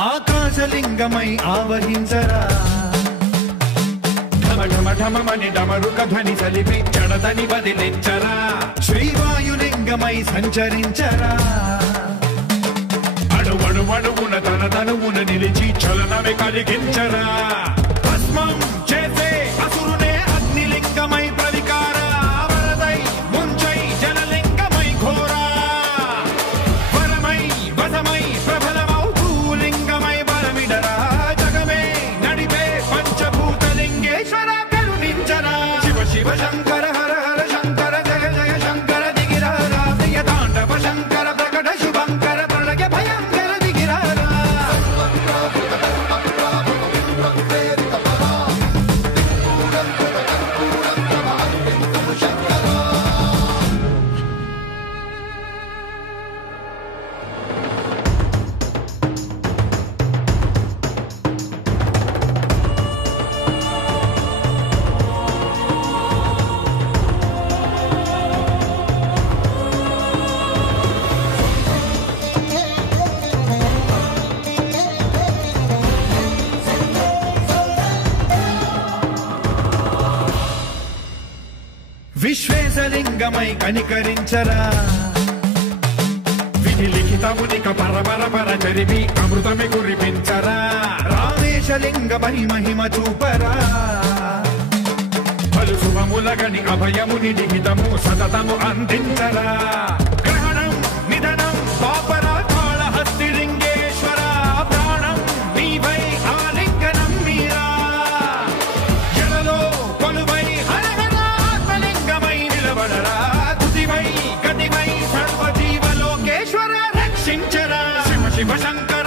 ఆకాశలింగమై ఆవహించరా ఢమఢమఢమని డమరుక ధ్వని సలిపి జడదని వదిలించరా శ్రీవాయులింగమై సంచరించరా అడువడువడువున తన తనువున నిలిచి చలనమే కలిగించరా భస్మం చేసే అసురునే అగ్నిలింగమై ప్రవికార వరదై ముంచై జలలింగమై ఘోరా వరమై వసమై ప్రబలమౌ భూలింగమై బలమిడరా జగమే నడిపే పంచభూతలింగేశ్వర కరుణించరా శివ శివ శంకర హర హర శంకర జయ జయ శంకర దిగిరారా ప్రియ తాండవ శంకర ప్రకట శుభంకర ప్రళయ భయంకర దిగిరారా విశ్వేశలింగమై కనికరించరా విధి లిఖితమునిక పరపర పర చరివి అమృతమి కురిపించరా రామేశలింగమై మహిమ చూపరా పలు శుభములగని అభయముని లిఖితము సతతము అందించరా గ్రహణం నిధనం పాపరా కాళహస్తి లింగేశ్వర ప్రాణం నీవై ఆలింగనం మీరా జలలో కొలువై గతివై సర్వజీవలోకేశ్వర రక్షించరా శివ శివ శంకర